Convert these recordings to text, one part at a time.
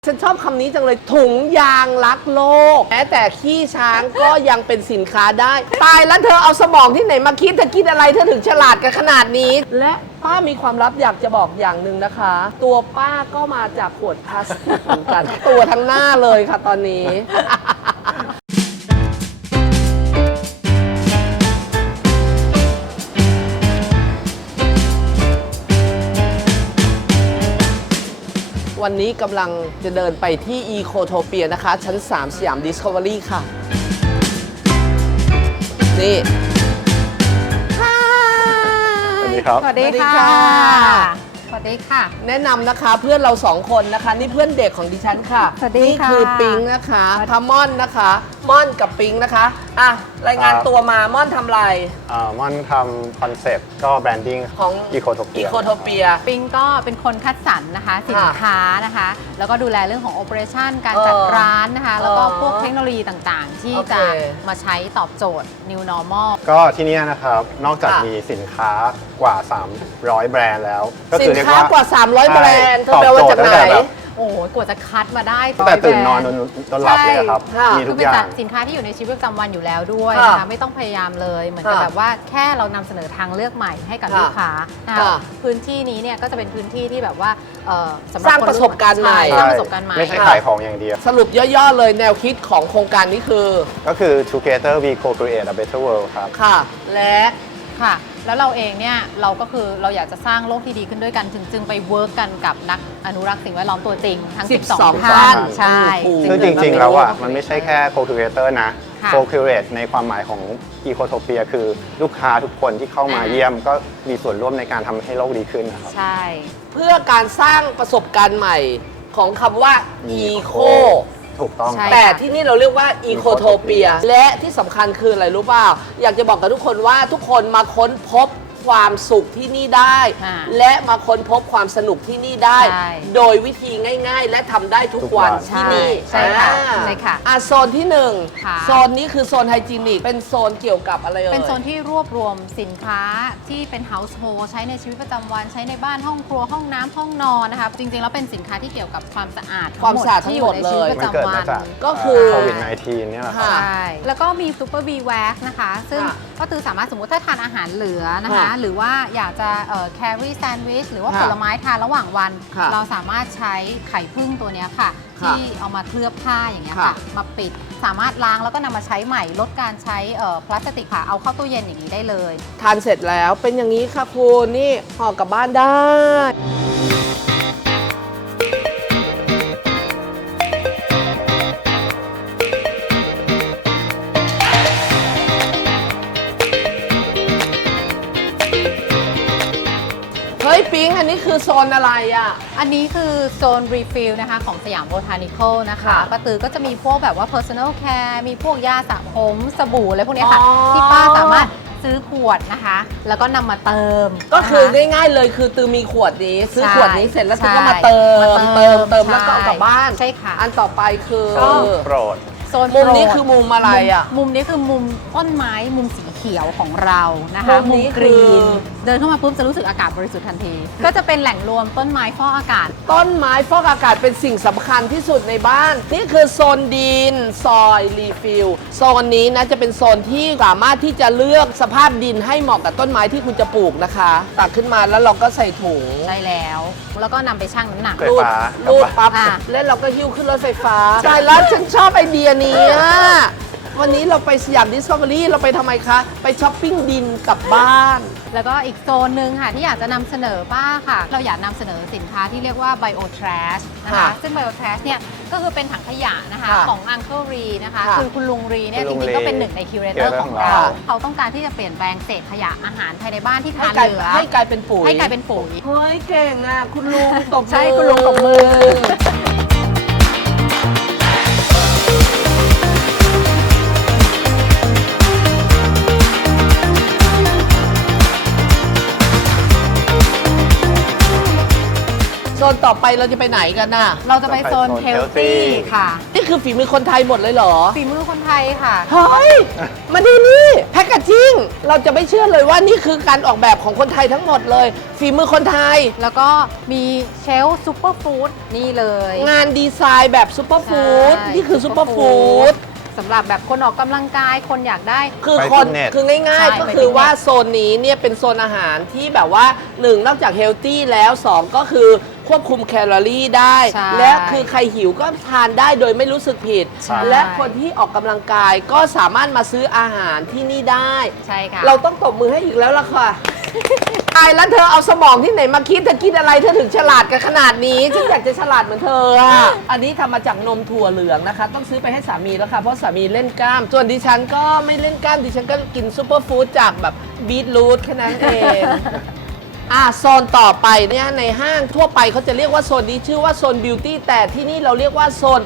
ฉันชอบคำนี้จังเลยถุงยางรักโลกแม้แต่ขี้ช้างก็ยังเป็นสินค้าได้ตายแล้วเธอเอาสมองที่ไหนมาคิดเธอคิดอะไรเธอถึงฉลาดกันขนาดนี้และป้ามีความลับอยากจะบอกอย่างหนึ่งนะคะ ตัวป้าก็มาจากขวดพลาสติกเหมือนกันตัวทั้งหน้าเลยค่ะตอนนี้วันนี้กำลังจะเดินไปที่ Ecotopia นะคะ ชั้น 3 สยาม Discovery ค่ะ นี่สวัสดีครับสวัสดีค่ะ สวัสดีค่ะแนะนำนะคะเพื่อนเราสองคนนะคะ นี่เพื่อนเด็กของดิฉันค่ะสวัสดีนี่ค่ะคือปิงนะคะพาม่อนนะคะม่อนกับปิงนะคะอ่ะรายงานตัวมาม่อนทำอะไรม่อนทำคอนเซปต์ก็แบรนดิ้งของ Ecotopia Ecotopia ปิงก็เป็นคนคัดสรรนะคะสินค้านะคะ แล้วก็ดูแลเรื่องของโอเปอเรชันการจัดร้านนะคะ แล้วก็พวกเทคโนโลยีต่างๆ ที่จะมาใช้ตอบโจทย์ New Normal ก็ที่นี่นะครับ นอกจากมีสินค้ากว่า 300 แบรนด์แล้ว ก็สิคือน เรียกค้าว่ากว่า 300 แบรนด์เธอตอบไปเอาโจมาท ย์ตั้งจากไหนแต่แบบโอ้โหกว่าจะคัดมาได้ตั้งแต่ตื่นนอน 100 จนหลับเลยครับใช่มีคืทุอก เป็นอย่างสินค้าที่อยู่ในชีวิตประจำวันอยู่แล้วด้วยค่ะนะคะไม่ต้องพยายามเลยเหมือนกับค่ะแบบว่าแค่เรานำเสนอทางเลือกใหม่ให้กับค่ะลูกค้านะคะค่ะพื้นที่นี้เนี่ยก็จะเป็นพื้นที่ที่แบบว่าสำหสร้างคนประสบการณ์ใหม่ช่สร้างประสบการณ์ใหม่ไม่ใช่ขายของอย่างเดียวสรุปย่อๆเลยแนวคิดของโครงการนี้คือก็คือ Together we co-create a better world ครับค่ะ และค่ะ แล้วเราเองเนี่ยเราก็คือเราอยากจะสร้างโลกที่ดีขึ้นด้วยกันจึงไปเวิร์กกันกับนักอนุรักษ์สิ่งแวดล้อมตัวจริงทั้ง 12 ท่านใช่ซึ่งจริงๆ แล้วอ่ะมันไม่ใช่แค่ co-creator นะค่ะ co-create ในความหมายของ Ecotopia คือลูกค้าทุกคนที่เข้ามาเยี่ยมก็มีส่วนร่วมในการทำให้โลกดีขึ้นนะครับใช่เพื่อการสร้างประสบการณ์ใหม่ของคำว่า Eco ถูกต้องครับแต่ที่นี่เราเรียกว่า Ecotopia และที่สำคัญคืออะไรรู้เปล่า อยากจะบอกกับทุกคนว่าทุกคนมาค้นพบความสุขที่นี่ได้ และมาค้นพบความสนุกที่นี่ได้ใช่โดยวิธีง่ายๆ และทำได้ทุกวันที่นี่ใช่ค่ะอ่าใช่ค่ะโซนที่หนึ่งค่ะโซนนี้คือโซนไฮจีนิกเป็นโซนเกี่ยวกับอะไรเอ่ยเป็นโซนที่รวบรวมสินค้าที่เป็น household ใช้ในชีวิตประจำวันใช้ในบ้านห้องครัวห้องน้ำห้องนอนนะคะจริงๆแล้วเป็นสินค้าที่เกี่ยวกับความสะอาดความสะอาดที่อยู่ในชีวิตทั้งหมดเลยประมันเกิดจำวัมาน จากก็คือโควิด -19 เนี่ยแหละครับค่ะใช่แล้วก็มี Super V Wax นะคะ ซึ่งค่ะก็คือสามารถสมมุติถ้าทานอาหารเหลือนะคะค่ะหรือว่าอยากจะcarry sandwich หรือว่าค่ะผลไม้ทานระหว่างวันค่ะเราสามารถใช้ไข่ผึ้งตัวเนี้ยค่ะค่ะที่เอามาเคลือบผ้าอย่างเงี้ยค่ะค่ะ มาปิดสามารถล้างแล้วก็นำมาใช้ใหม่ลดการใช้พลาสติกค่ะเอาเข้าตู้เย็นอย่างนี้ได้เลยทานเสร็จแล้วเป็นอย่างนี้ค่ะคุณนี่ห่อกลับบ้านได้ เฮ้ยปิ๊งอันนี้คือโซนอะไรอ่ะอันนี้คือโซน refill นะคะของสยาม Botanical นะคะค่ะป้าตือก็จะมีพวกแบบว่า personal care มีพวกยาสระผมสบู่อะไรพวกเนี้ยค่ะอ๋อที่ป้าสามารถซื้อขวดนะคะ แล้วก็นำมาเติมก็คือนะคะง่ายๆเลยคือตือมีขวดนี้ ซื้อใช่ขวดนี้เสร็จแล้วตือใช่ก็มาเติมมาเติมแล้วก็เอากลับบ้านใช่ค่ะอันต่อไปคือก็โปรดโซนมุมนี้โปรดคือมุมอะไรอ่ะมุมนี้คือมุมต้นไม้มุมสีเขียวของเรานะคะมุมนี้กรีนคือเดินเข้ามาปุ๊บจะรู้สึกอากาศบริสุทธิ์ทันที ก็จะเป็นแหล่งรวมต้นไม้ฟอกอากาศต้นไม้ฟอกอากาศเป็นสิ่งสำคัญที่สุดในบ้าน นี่คือโซนดินซอยรีฟิลโซนนี้นะจะเป็นโซนที่สามารถที่จะเลือกสภาพดินให้เหมาะกับต้นไม้ที่คุณจะปลูกนะคะ ตักขึ้นมาแล้วเราก็ใส่ถุงได้แล้ว แล้วก็นำไปชั่งน้ำหนักไฟฟ้ารูดปั๊บอ่ะแล้วเราก็หิ้วขึ้นรถไฟฟ้าใช่แล้วฉันชอบไอเดียนี้อะวันนี้เราไปสยามดิสคัฟเวอรี่เราไปทำไมคะ ไปช้อปปิ้งดินกลับบ้านแล้วก็อีกโซนหนึ่งค่ะที่อยากจะนำเสนอป้าค่ะ เราอยากนำเสนอสินค้าที่เรียกว่า Bio Trash นะคะค่ะซึ่ง Bio Trash เนี่ยก็คือเป็นถังขยะนะคะค่ะของ Uncle Ri นะคะค่ะคือคุณลุงรีเนี่ยคุจณลุงริงๆ ก็เป็นรีหนึ่งในคิวเรเตอ curator ร์ของของเราเราเขาต้องการที่จะเปลี่ยนแปลงเศษขยะอาหารภายในบ้านที่ให้ทานกลายเหลือให้กลายเป็นปุ๋ยให้กลายเป็นปุ๋ยเฮ้ยเก่งอ่ะ คุณลุงตบมือใช่คุณลุงตบมือโซนต่อไปเราจะไปไหนกันน่ะเราจะไปโซนเฮลตี้ค่ะนี่คือฝีมือคนไทยหมดเลยเหรอฝีมือคนไทยค่ะเฮ้ย มาดูนี่แพคเกจจิ้งเราจะไม่เชื่อเลยว่านี่คือการออกแบบของคนไทยทั้งหมดเลย ฝีมือคนไทยแล้วก็มีเชลฟ์ซูเปอร์ฟู้ดนี่เลยงานดีไซน์แบบซูเปอร์ฟู้ดใช่นี่คือซูเปอร์ฟู้ดสำหรับแบบคนออกกำลังกายคนอยากได้คือไปคนฟิตเนสคือง่ายใช่ๆ ก็ไปคือฟิตเนสว่าโซนนี้เนี่ยเป็นโซนอาหารที่แบบว่า1นอกจากเฮลตี้แล้ว 2 ก็คือควบคุมแคลอรี่ได้ใช่และคือใครหิวก็ทานได้โดยไม่รู้สึกผิดใช่และคนที่ออกกำลังกายก็สามารถมาซื้ออาหารที่นี่ได้ใช่ค่ะเราต้องตบมือให้อีกแล้วล่ะค่ะ ตายแล้วเธอเอาสมองที่ไหนมาคิดเธอคิดอะไรเธอถึงฉลาดกันขนาดนี้ฉันอยากจะฉลาดเหมือนเธออ่ะอันนี้ทำมาจากนมถั่วเหลืองนะคะ ต้องซื้อไปให้สามีแล้วค่ะเพราะสามีเล่นกล้าม ส่วนดิฉันก็ไม่เล่นกล้ามดิฉันก็กินซูเปอร์ฟู้ดจากแบบบีทรูทแค่นั้นเอง โซนต่อไปเนี่ยในห้างทั่วไปเขาจะเรียกว่าโซนนี้ชื่อว่าโซนบิวตี้แต่ที่นี่เราเรียกว่าโซน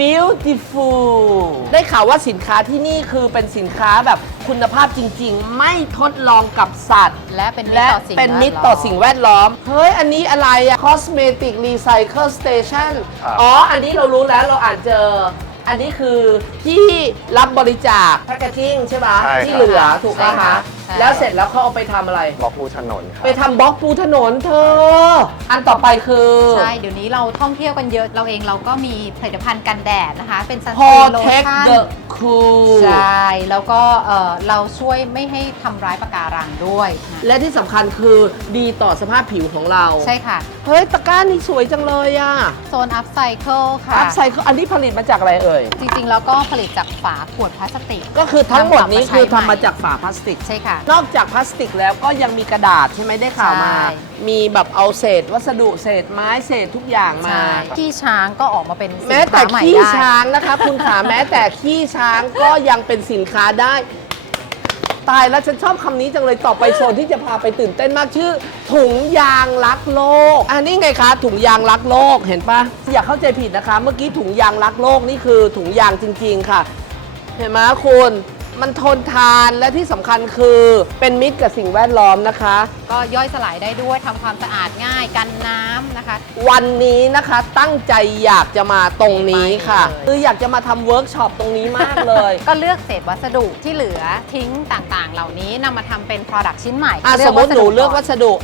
beautiful ได้ข่าวว่าสินค้าที่นี่คือเป็นสินค้าแบบคุณภาพจริงๆ ไม่ทดลองกับสัตว์และเป็นมิตรและต่อสิ่งเป็นมิตรแวดล้อมต่อสิ่งแวดล้อม เฮ้ย อันนี้อะไรอะ cosmetic recycle station ครับอ๋อ อันนี้เรารู้แล้วเราอ่านเจอ อันนี้คือที่รับบริจาคแพคเกจจิ้งใช่ไหมใช่ครับที่เหลือถูกไหมใช่ครัคะบใช่แล้วเสร็จแล้วเขาเอาไปทำอะไรบล็อกปูถนนครับไปทำบล็อกปูถนนเธอ อันต่อไปคือใช่ เดี๋ยวนี้เราท่องเที่ยวกันเยอะ เราเองเราก็มีผลิตภัณฑ์กันแดดนะคะ เป็นซันสกรีนโล protect ชั่น the cool ใช่ แล้วก็เราช่วยไม่ให้ทำร้ายปะการังด้วยนะและที่สำคัญคือดีต่อสภาพผิวของเราใช่ค่ะเฮ้ย ตะกร้านี่สวยจังเลยอะโซนอัพไซเคิลค่ะอัพไซเคิลอันนี้ผลิตมาจากอะไรเอ่ยจริงๆ แล้วก็ผลิตจากฝาขวดพลาสติกก็คือทั้งหมดนี้นำกลับมาใช้คือทำใหม่มาจากฝาพลาสติกใช่ค่ะนอกจากพลาสติกแล้วก็ยังมีกระดาษใช่ไหมได้ข่าวมาใช่มีแบบเอาเศษวัสดุเศษไม้เศษทุกอย่างมาใช่ขี้ช้างก็ออกมาเป็นสินแม้แต่ค้าใหม่ขี้ได้ช้างนะคะ คุณขาแม้แต่ขี้ช้างก็ยังเป็นสินค้าได้ ตายแล้วฉันชอบคำนี้จังเลยต่อไปโซนที่จะพาไปตื่นเต้นมากชื่อ ถุงยางรักโลก อันนี้ไงคะถุงยางรักโลกเห็นปะอย่าเข้าใจผิดนะคะ เมื่อกี้ถุงยางรักโลกนี่คือถุงยางจริง ๆ ค่ะ เห็นไหมคุณมันทนทานและที่สำคัญคือเป็นมิตรกับสิ่งแวดล้อมนะคะก็ย่อยสลายได้ด้วยทำความสะอาดง่ายกันน้ำนะคะวันนี้นะคะตั้งใจอยากจะมาตรงนี้ค่ะไปเลยคืออยากจะมาทำเวิร์กช็อปตรงนี้มากเลยก็เลือกเศษวัสดุที่เหลือทิ้งต่างๆ เหล่านี้นำมาทำเป็น Product ชิ้นใหม่สมมติหนูเลือกวัสดุ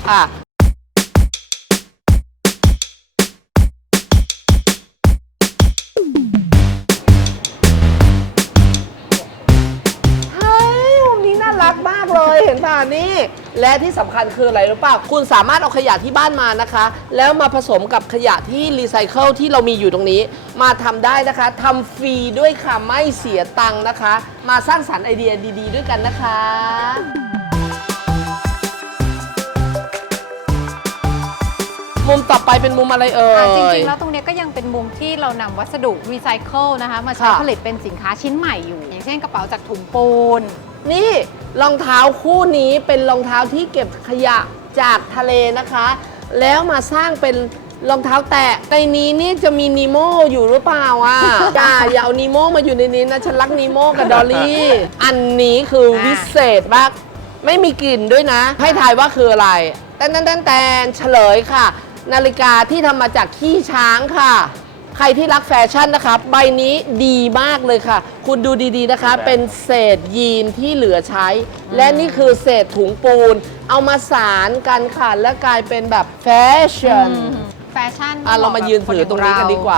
เฮ้ยมุมนี้น่ารักมากเลยเห็นป่ะนี่ และที่สำคัญคืออะไรรู้ป่ะคุณสามารถเอาขยะที่บ้านมานะคะ แล้วมาผสมกับขยะที่รีไซเคิลที่เรามีอยู่ตรงนี้ มาทำได้นะคะทำฟรีด้วยค่ะไม่เสียตังค์นะคะ มาสร้างสรรค์ไอเดียดีๆ ด้วยกันนะคะ มุมต่อไปเป็นมุมอะไรเอ่ยจริงๆ แล้วตรงเนี้ยก็ยังเป็นมุมที่เรานำวัสดุรีไซเคิลนะคะมาใช้ค่ะผลิตเป็นสินค้าชิ้นใหม่อยู่ อย่างเช่นกระเป๋าจากถุงปูนนี่รองเท้าคู่นี้เป็นรองเท้าที่เก็บขยะจากทะเลนะคะ แล้วมาสร้างเป็นรองเท้าแตะในนี้นี่จะมีนีโมอยู่หรือเปล่าอ่ะ อย่าเอานีโมมาอยู่ในนี้นะฉันรักนีโมกับดอลลี่ อันนี้คือวิเศษมากไม่มีกลิ่นด้วยนะ ให้ทายว่าคืออะไรแตนเฉลยค่ะ นาฬิกาที่ทำมาจากขี้ช้างค่ะ ใครที่รักแฟชั่นนะคะใบนี้ดีมากเลยค่ะ คุณดูดีๆนะคะ เป็นเศษยีนที่เหลือใช้ และนี่คือเศษถุงปูน เอามาสารกันค่ะ และกลายเป็นแบบแฟชั่นแฟชั่นเรามายืนถือตรงนี้กันดีกว่า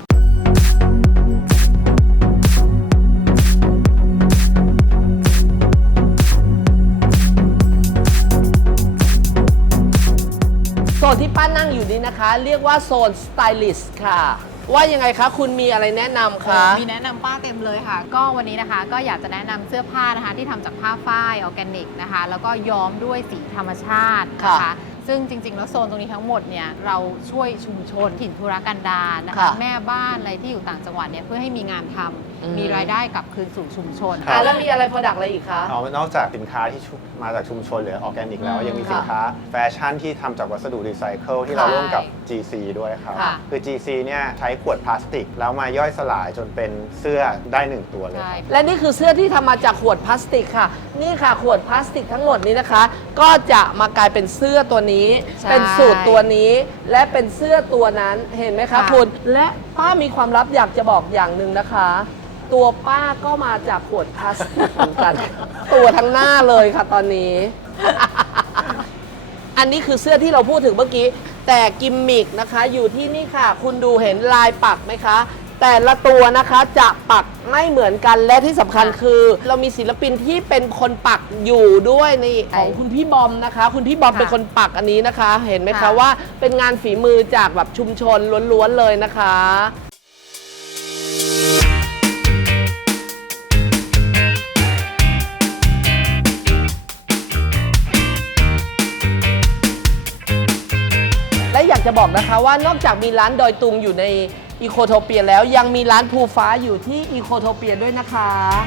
โซนที่ป้านั่งอยู่นี้นะคะ เรียกว่าโซนสไตลิสต์ค่ะ ว่ายังไงคะ คุณมีอะไรแนะนำคะมีแนะนำป้าเต็มเลยค่ะ ก็วันนี้นะคะก็อยากจะแนะนำเสื้อผ้านะคะที่ทำจากผ้าฝ้ายออร์แกนิกนะคะ แล้วก็ย้อมด้วยสีธรรมชาตินะคะ ซึ่งจริงๆ แล้วโซนตรงนี้ทั้งหมดเนี่ยเราช่วยชุมชนถิ่นธุรกันดารนะคะค่ะแม่บ้านอะไรที่อยู่ต่างจังหวัดเนี่ยเพื่อให้มีงานทำอืมมีรายได้กลับคืนสู่ชุมชนครับแล้วมีอะไรโปรดักต์อะไรอีกคะนอกจากสินค้าที่มาจากชุมชนหรือออร์แกนิกแล้ว ยังมีสินค้าแฟชั่นที่ทำจากวัสดุรีไซเคิลที่เราร่วมกับ GC ด้วยครับค่ะคือ GC เนี่ยใช้ขวดพลาสติก แล้วมาย่อยสลายจนเป็นเสื้อได้ 1 ตัวเลยใช่และนี่คือเสื้อที่ทำมาจากขวดพลาสติกค่ะนี่ค่ะขวดพลาสติกทั้งหมดนี้นะคะ ก็จะมากลายเป็นเสื้อตัวนี้ใช่เป็นสูทตัวนี้และเป็นเสื้อตัวนั้นเห็นไหมคะค่ะคุณและป้ามีความลับอยากจะบอกอย่างหนึ่งนะคะ ตัวป้าก็มาจากขวดพลาสติกเหมือนกัน ตัวทั้งหน้าเลยค่ะตอนนี้ อันนี้คือเสื้อที่เราพูดถึงเมื่อกี้ แต่กิมมิกนะคะอยู่ที่นี่ค่ะ คุณดูเห็นลายปักไหมคะ แต่ละตัวนะคะจะปักไม่เหมือนกันและที่สำคัญคือ เรามีศิลปินที่เป็นคนปักอยู่ด้วยในของคุณพี่บอมนะคะ คุณพี่บอมค่ะเป็นคนปักอันนี้นะคะ เห็นไหมคะค่ะว่าเป็นงานฝีมือจากแบบชุมชนล้วนๆเลยนะคะ และอยากจะบอกนะคะว่านอกจากมีร้านดอยตุงอยู่ในอีโคโทเปียแล้วยังมีร้านภูฟ้าอยู่ที่อีโคโทเปียด้วยนะคะ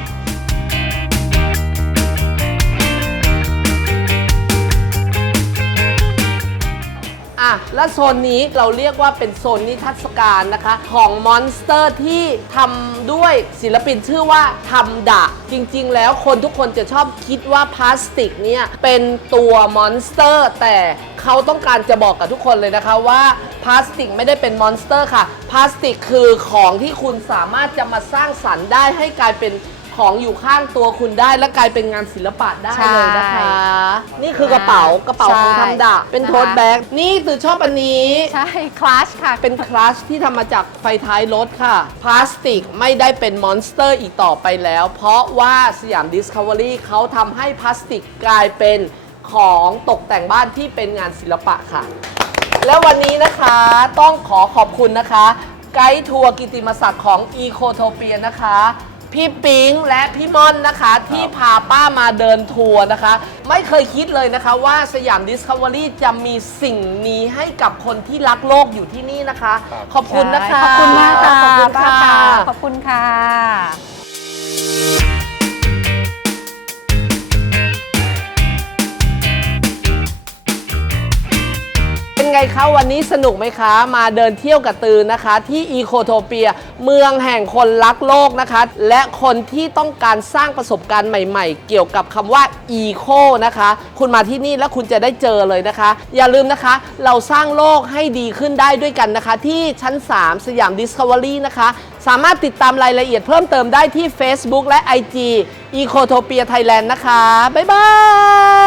อ่ะและโซนนี้เราเรียกว่าเป็นโซนนิทรรศการนะคะของมอนสเตอร์ที่ทำด้วยศิลปินชื่อว่าทำดะจริงๆแล้วคนทุกคนจะชอบคิดว่าพลาสติกเนี่ยเป็นตัวมอนสเตอร์แต่เขาต้องการจะบอกกับทุกคนเลยนะคะว่าพลาสติกไม่ได้เป็นมอนสเตอร์ค่ะพลาสติกคือของที่คุณสามารถจะมาสร้างสรรค์ได้ให้กลายเป็นของอยู่ข้างตัวคุณได้และกลายเป็นงานศิลปะได้เลยนะคะ นี่คือกระเป๋ของทำดะเป็นโทสแบ็กนี่คือชอบอันนี้ใช่คลาสค่ะเป็นคลัชที่ทำมาจากไฟท้ายรถค่ะ พลาสติกไม่ได้เป็นมอนสเตอร์อีกต่อไปแล้ว เพราะว่าสยาม Discovery เขาทำให้พลาสติกกลายเป็นของตกแต่งบ้านที่เป็นงานศิลปะค่ะ และวันนี้นะคะต้องขอขอบคุณนะคะ ไกด์ทัวร์กิตติมศักดิ์ของ Ecotopia นะคะพี่ปิ๊งและพี่ม่อนนะคะที่พาป้ามาเดินทัวร์นะคะ ไม่เคยคิดเลยนะคะว่าสยาม Discovery จะมีสิ่งนี้ให้กับคนที่รักโลกอยู่ที่นี่นะคะครับขอบคุณนะคะขอบคุณมากค่ะขอบคุณป้าค่ะค่ะขอบคุณค่ะเป็นไงคะวันนี้สนุกไหมคะ มาเดินเที่ยวกับตือนะคะ ที่อีโคโทเปียเมืองแห่งคนรักโลกนะคะ และคนที่ต้องการสร้างประสบการณ์ใหม่ๆ เกี่ยวกับคำว่าอีโคนะคะ คุณมาที่นี่แล้วคุณจะได้เจอเลยนะคะ อย่าลืมนะคะ เราสร้างโลกให้ดีขึ้นได้ด้วยกันนะคะ ที่ชั้น 3 สยาม Discovery นะคะ สามารถติดตามรายละเอียดเพิ่มเติมได้ที่ Facebook และ IG Ecotopia Thailand นะคะบ๊ายบาย